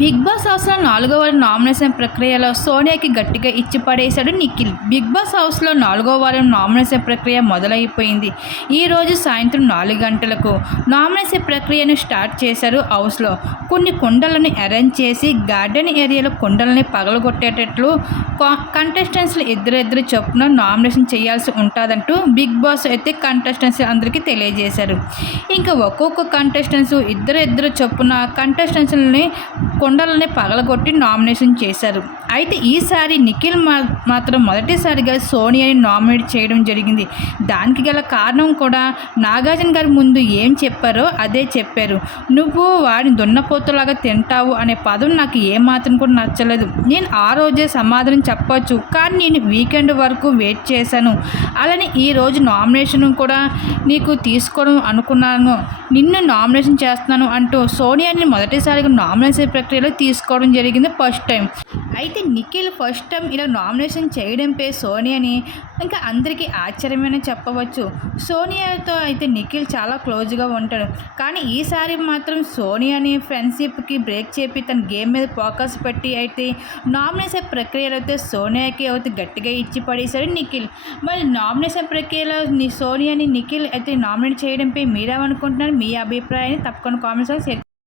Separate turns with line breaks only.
Big boss హౌస్లో నాలుగో వారం నామినేషన్ ప్రక్రియలో సోనియాకి గట్టిగా ఇచ్చి పడేశాడు నిఖిల్. బిగ్ బాస్ హౌస్లో నాలుగో వారం నామినేషన్ ప్రక్రియ మొదలైపోయింది. ఈరోజు సాయంత్రం నాలుగు గంటలకు నామినేషన్ ప్రక్రియను స్టార్ట్ చేశారు హౌస్లో. కొన్ని కుండలను అరేంజ్ చేసి గార్డెన్ ఏరియాలో కుండలని పగలగొట్టేటట్లు కంటెస్టెంట్స్లు ఇద్దరిద్దరు చొప్పున నామినేషన్ చేయాల్సి ఉంటుందంటూ బిగ్ బాస్ అయితే కంటెస్టెంట్స్ అందరికీ తెలియజేశారు. ఇంకా ఒక్కొక్క కంటెస్టెంట్స్ ఇద్దరు ఇద్దరు చొప్పున కంటెస్టెంట్స్ని కుండలని పగలగొట్టి నామినేషన్ చేశారు. అయితే ఈసారి నిఖిల్ మా మాత్రం మొదటిసారిగా సోనియాని నామినేట్ చేయడం జరిగింది. దానికి గల కారణం కూడా నాగార్జున గారి ముందు ఏం చెప్పారో అదే చెప్పారు. నువ్వు వాడిని దున్నపోతులాగా తింటావు అనే పదం నాకు ఏమాత్రం కూడా నచ్చలేదు. నేను ఆ రోజే సమాధానం చెప్పచ్చు కానీ నేను వీకెండ్ వరకు వెయిట్ చేశాను. అలానే ఈ రోజు నామినేషన్ కూడా నీకు తీసుకోవడం అనుకున్నాను. నిన్ను నామినేషన్ చేస్తున్నాను అంటూ సోనియాని మొదటిసారిగా నామినేషన్ ప్రక్రియలో తీసుకోవడం జరిగింది ఫస్ట్ టైం. అయితే నిఖిల్ ఫస్ట్ టైం ఇలా నామినేషన్ చేయడంపై సోనియాని ఇంకా అందరికీ ఆశ్చర్యమని చెప్పవచ్చు. సోనియాతో అయితే నిఖిల్ చాలా క్లోజ్గా ఉంటాడు. కానీ ఈసారి మాత్రం సోనియాని ఫ్రెండ్షిప్కి బ్రేక్ చెప్పి తన గేమ్ మీద ఫోకస్ పెట్టి అయితే నామినేషన్ ప్రక్రియలో అయితే సోనియాకి అయితే గట్టిగా ఇచ్చి పడేశాడు నిఖిల్. మరి నామినేషన్ ప్రక్రియలో సోనియాని నిఖిల్ అయితే నామినేట్ చేయడంపై మీరేమనుకుంటున్నారు? మీ అభిప్రాయాన్ని తప్పకుండా కామెంట్స్ షేర్